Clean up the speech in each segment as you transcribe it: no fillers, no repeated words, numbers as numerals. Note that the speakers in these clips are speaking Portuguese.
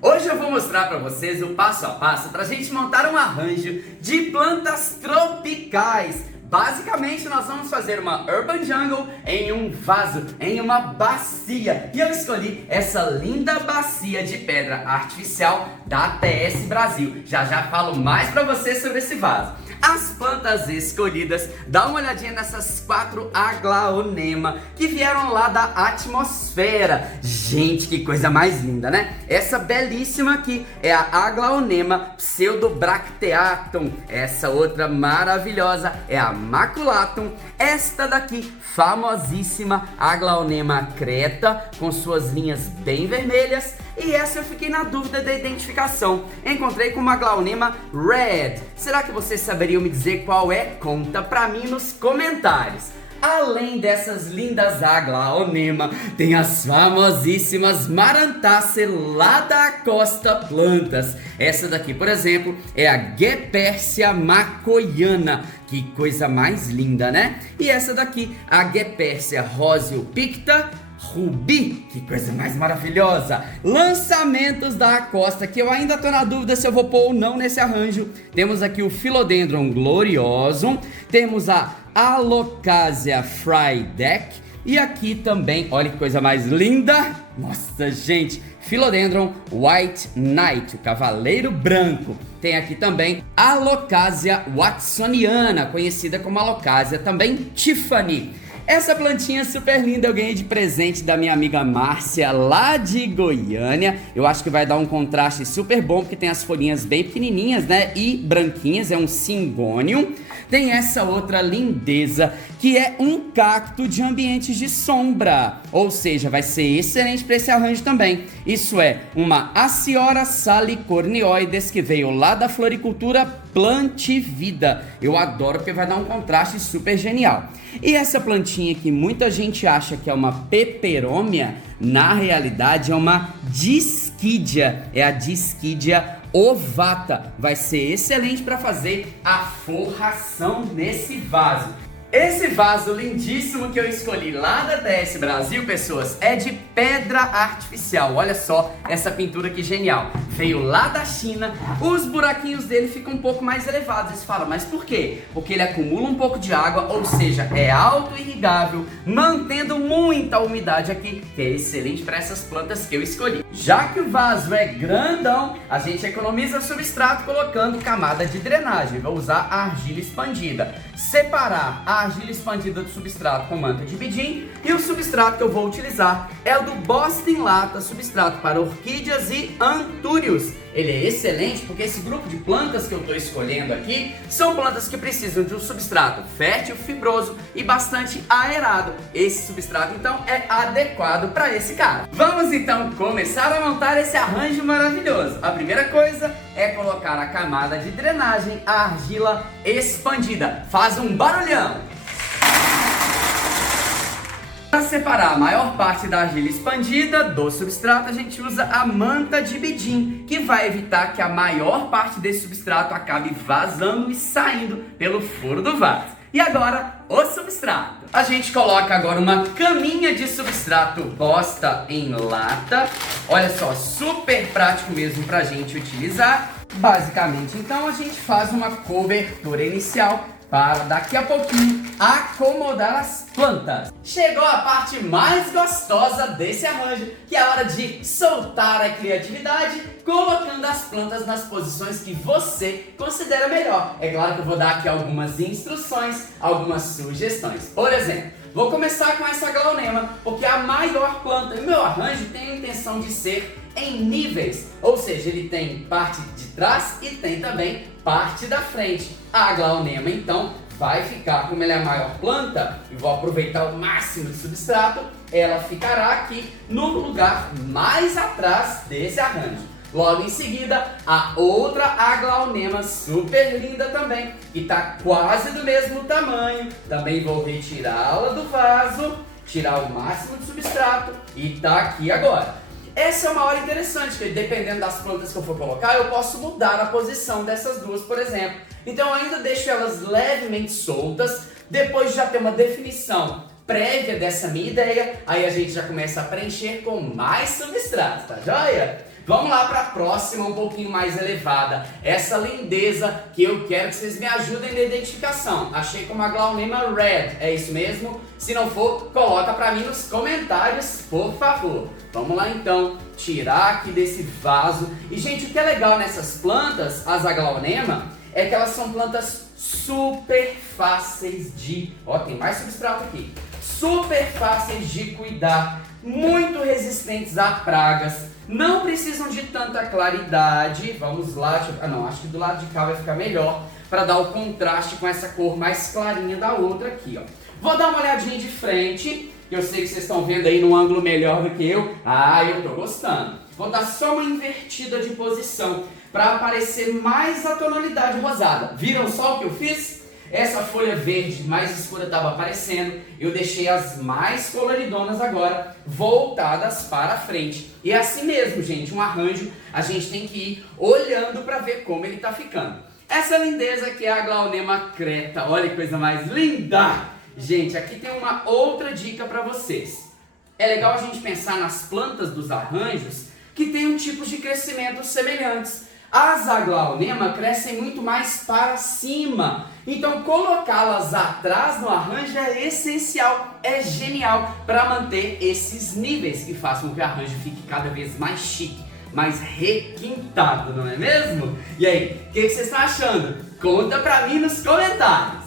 Hoje eu vou mostrar para vocês o passo a passo para a gente montar um arranjo de plantas tropicais. Basicamente nós vamos fazer uma Urban Jungle em um vaso, em uma bacia. E eu escolhi essa linda bacia de pedra artificial da TS Brasil. Já falo mais para vocês sobre esse vaso. As plantas escolhidas, dá uma olhadinha nessas 4 aglaonema que vieram lá da atmosfera. Gente, que coisa mais linda, né? Essa belíssima aqui é a aglaonema pseudobracteatum. Essa outra maravilhosa é a maculatum. Esta daqui, famosíssima aglaonema creta, com suas linhas bem vermelhas. E essa eu fiquei na dúvida da identificação. Encontrei com uma aglaonema red. Será que vocês saberiam me dizer qual é? Conta pra mim nos comentários. Além dessas lindas aglaonema, tem as famosíssimas Marantáceae lá da Costa Plantas. Essa daqui, por exemplo, é a Guepersia macoiana. Que coisa mais linda, né? E essa daqui, a Guepersia roseopicta Rubi, que coisa mais maravilhosa. Lançamentos da Costa, que eu ainda tô na dúvida se eu vou pôr ou não nesse arranjo. Temos aqui o Philodendron gloriosum, temos a Alocasia friedeck e aqui também, olha que coisa mais linda. Nossa, gente, Philodendron White Knight, o cavaleiro branco. Tem aqui também a Alocasia watsoniana, conhecida como Alocasia também Tiffany. Essa plantinha super linda eu ganhei de presente da minha amiga Márcia, lá de Goiânia. Eu acho que vai dar um contraste super bom, porque tem as folhinhas bem pequenininhas, né? E branquinhas, é um Syngonium. Tem essa outra lindeza, que é um cacto de ambientes de sombra. Ou seja, vai ser excelente para esse arranjo também. Isso é uma Aciora salicornioides, que veio lá da floricultura Plantivida. Eu adoro porque vai dar um contraste super genial. E essa plantinha que muita gente acha que é uma peperômia, na realidade é uma Dischidia. É a Dischidia ovata. Vai ser excelente para fazer a forração nesse vaso. Esse vaso lindíssimo que eu escolhi lá da TS Brasil, pessoas, é de pedra artificial. Olha só essa pintura que genial. Veio lá da China, os buraquinhos dele ficam um pouco mais elevados. Eles falam, mas por quê? Porque ele acumula um pouco de água, ou seja, é auto-irrigável, mantendo muita umidade aqui, que é excelente para essas plantas que eu escolhi. Já que o vaso é grandão, a gente economiza substrato colocando camada de drenagem. Vou usar a argila expandida. Separar a argila expandida do substrato com manta de bidim, e o substrato que eu vou utilizar é o do Boston Lata, substrato para orquídeas e antúrios. Ele é excelente porque esse grupo de plantas que eu estou escolhendo aqui são plantas que precisam de um substrato fértil, fibroso e bastante aerado. Esse substrato então é adequado para esse caso. Vamos então começar a montar esse arranjo maravilhoso. A primeira coisa é colocar a camada de drenagem, a argila expandida. Faz um barulhão! Para separar a maior parte da argila expandida do substrato, a gente usa a manta de bidim, que vai evitar que a maior parte desse substrato acabe vazando e saindo pelo furo do vaso. E agora, o substrato. A gente coloca agora uma caminha de substrato posta em lata. Olha só, super prático mesmo para a gente utilizar. Basicamente, então, a gente faz uma cobertura inicial para daqui a pouquinho acomodar as plantas. Chegou a parte mais gostosa desse arranjo, que é a hora de soltar a criatividade, colocando as plantas nas posições que você considera melhor. É claro que eu vou dar aqui algumas instruções, algumas sugestões. Por exemplo, vou começar com essa aglaonema, porque a maior planta e meu arranjo tem a intenção de ser em níveis, ou seja, ele tem parte de trás e tem também parte da frente. A aglaonema então vai ficar, como ela é a maior planta, e vou aproveitar o máximo de substrato, ela ficará aqui no lugar mais atrás desse arranjo. Logo em seguida, a outra aglaonema super linda também, que está quase do mesmo tamanho. Também vou retirá-la do vaso, tirar o máximo de substrato e está aqui agora. Essa é uma hora interessante, porque dependendo das plantas que eu for colocar, eu posso mudar a posição dessas duas, por exemplo. Então eu ainda deixo elas levemente soltas, depois de já ter uma definição prévia dessa minha ideia, aí a gente já começa a preencher com mais substrato, tá joia? Vamos lá para a próxima, um pouquinho mais elevada. Essa lindeza que eu quero que vocês me ajudem na identificação. Achei como a Aglaonema Red, é isso mesmo? Se não for, coloca para mim nos comentários, por favor. Vamos lá então, tirar aqui desse vaso. E gente, o que é legal nessas plantas, as Aglaonema, é que elas são plantas super fáceis de... Ó, tem mais substrato aqui. Super fáceis de cuidar, muito resistentes a pragas. Não precisam de tanta claridade. Vamos lá, acho que do lado de cá vai ficar melhor para dar o contraste com essa cor mais clarinha da outra aqui, ó. Vou dar uma olhadinha de frente, que eu sei que vocês estão vendo aí num ângulo melhor do que eu. Ah, eu tô gostando. Vou dar só uma invertida de posição para aparecer mais a tonalidade rosada. Viram só o que eu fiz? Essa folha verde mais escura estava aparecendo, eu deixei as mais coloridonas agora voltadas para a frente. E é assim mesmo, gente, um arranjo a gente tem que ir olhando para ver como ele está ficando. Essa lindeza aqui é a Aglaonema Creta, olha que coisa mais linda! Gente, aqui tem uma outra dica para vocês. É legal a gente pensar nas plantas dos arranjos que tenham tipos de crescimento semelhantes. As Aglaonema crescem muito mais para cima, então colocá-las atrás no arranjo é essencial, é genial para manter esses níveis que façam com que o arranjo fique cada vez mais chique, mais requintado, não é mesmo? E aí, o que vocês estão achando? Conta para mim nos comentários!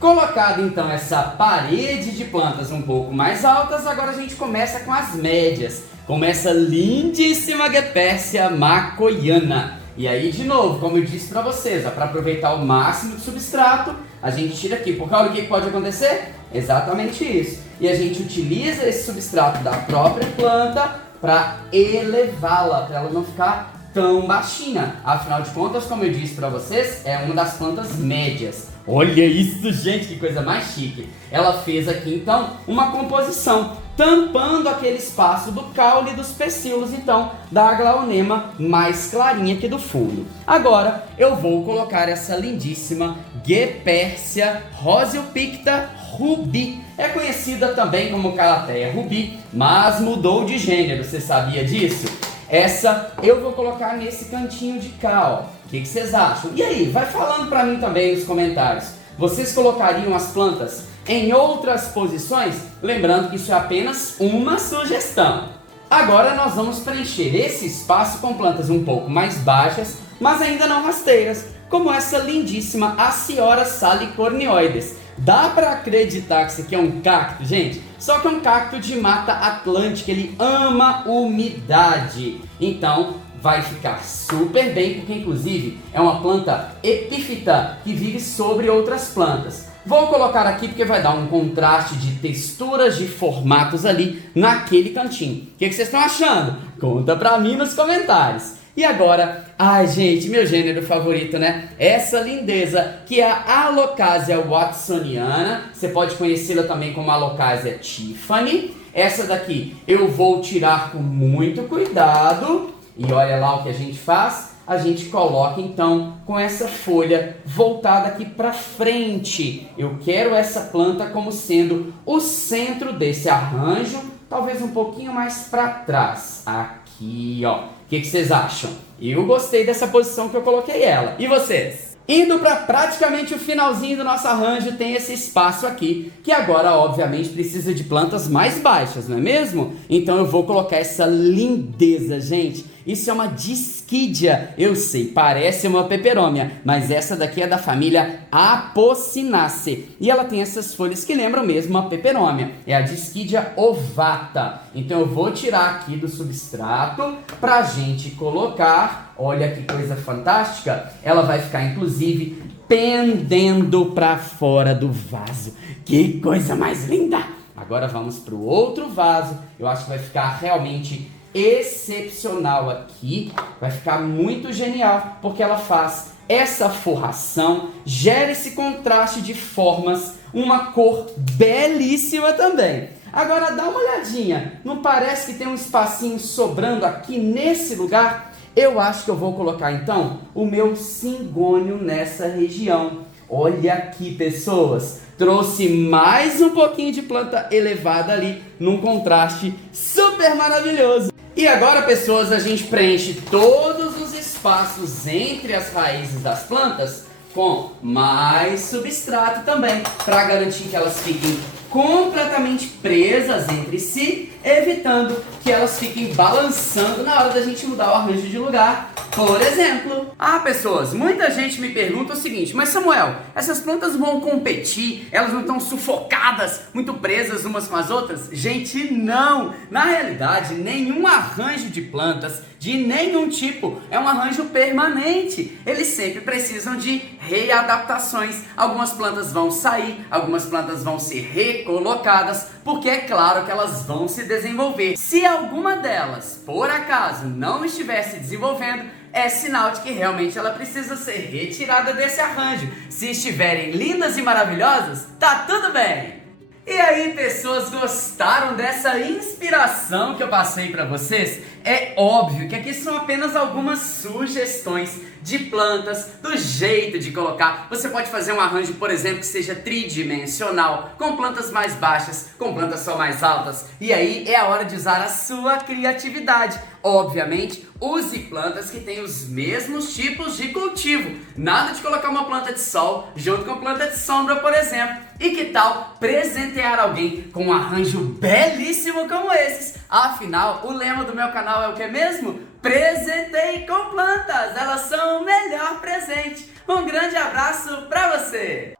Colocado então essa parede de plantas um pouco mais altas, agora a gente começa com as médias. Com essa lindíssima Guepérsia macoiana. E aí, de novo, como eu disse para vocês, para aproveitar o máximo de substrato, a gente tira aqui. Porque olha o que pode acontecer? Exatamente isso. E a gente utiliza esse substrato da própria planta para elevá-la, para ela não ficar tão baixinha. Afinal de contas, como eu disse para vocês, é uma das plantas médias. Olha isso, gente, que coisa mais chique. Ela fez aqui, então, uma composição, tampando aquele espaço do caule e dos pecíolos, então, da Aglaonema mais clarinha aqui do fundo. Agora, eu vou colocar essa lindíssima Guepérsia Rosiopicta Rubi. É conhecida também como Calatheia rubi, mas mudou de gênero, você sabia disso? Essa eu vou colocar nesse cantinho de cá, ó. O que vocês acham? E aí, vai falando pra mim também nos comentários. Vocês colocariam as plantas em outras posições? Lembrando que isso é apenas uma sugestão. Agora nós vamos preencher esse espaço com plantas um pouco mais baixas, mas ainda não rasteiras, como essa lindíssima Aciora salicornioides. Dá pra acreditar que isso aqui é um cacto, gente? Só que é um cacto de Mata Atlântica, ele ama umidade. Então, vai ficar super bem, porque inclusive é uma planta epífita que vive sobre outras plantas. Vou colocar aqui porque vai dar um contraste de texturas, de formatos ali naquele cantinho. O que vocês estão achando? Conta pra mim nos comentários. E agora, ai gente, meu gênero favorito, né? Essa lindeza que é a Alocasia watsoniana. Você pode conhecê-la também como Alocasia Tiffany. Essa daqui eu vou tirar com muito cuidado. E olha lá o que a gente faz. A gente coloca então com essa folha voltada aqui para frente. Eu quero essa planta como sendo o centro desse arranjo, talvez um pouquinho mais para trás. Aqui, ó. O que vocês acham? Eu gostei dessa posição que eu coloquei ela. E vocês? Indo para praticamente o finalzinho do nosso arranjo, tem esse espaço aqui, que agora, obviamente, precisa de plantas mais baixas, não é mesmo? Então eu vou colocar essa lindeza, gente. Isso é uma Dischidia, eu sei, parece uma peperômia, mas essa daqui é da família Apocynaceae. E ela tem essas folhas que lembram mesmo uma peperômia, é a Dischidia ovata. Então eu vou tirar aqui do substrato pra gente colocar, olha que coisa fantástica, ela vai ficar inclusive pendendo pra fora do vaso. Que coisa mais linda! Agora vamos pro outro vaso, eu acho que vai ficar realmente excepcional aqui, vai ficar muito genial, porque ela faz essa forração, gera esse contraste de formas, uma cor belíssima também. Agora dá uma olhadinha, não parece que tem um espacinho sobrando aqui nesse lugar? Eu acho que eu vou colocar então o meu cingônio nessa região. Olha aqui, pessoas, trouxe mais um pouquinho de planta elevada ali, num contraste super maravilhoso. E agora, pessoas, a gente preenche todos os espaços entre as raízes das plantas com mais substrato também, para garantir que elas fiquem completamente presas entre si, evitando que elas fiquem balançando na hora da gente mudar o arranjo de lugar. Por exemplo, pessoas, muita gente me pergunta o seguinte: mas Samuel, essas plantas vão competir? Elas não estão sufocadas, muito presas umas com as outras? Gente, não! Na realidade, nenhum arranjo de plantas, de nenhum tipo, é um arranjo permanente. Eles sempre precisam de readaptações. Algumas plantas vão sair, algumas plantas vão ser recolocadas, porque é claro que elas vão se desenvolver. Se alguma delas, por acaso, não estiver se desenvolvendo, é sinal de que realmente ela precisa ser retirada desse arranjo. Se estiverem lindas e maravilhosas, tá tudo bem! E aí, pessoas, gostaram dessa inspiração que eu passei para vocês? É óbvio que aqui são apenas algumas sugestões de plantas, do jeito de colocar. Você pode fazer um arranjo, por exemplo, que seja tridimensional, com plantas mais baixas, com plantas só mais altas. E aí é a hora de usar a sua criatividade. Obviamente, use plantas que têm os mesmos tipos de cultivo. Nada de colocar uma planta de sol junto com planta de sombra, por exemplo. E que tal presentear alguém com um arranjo belíssimo como esses? Afinal, o lema do meu canal é o que mesmo? Presenteie com plantas! Elas são o melhor presente. Um grande abraço pra você!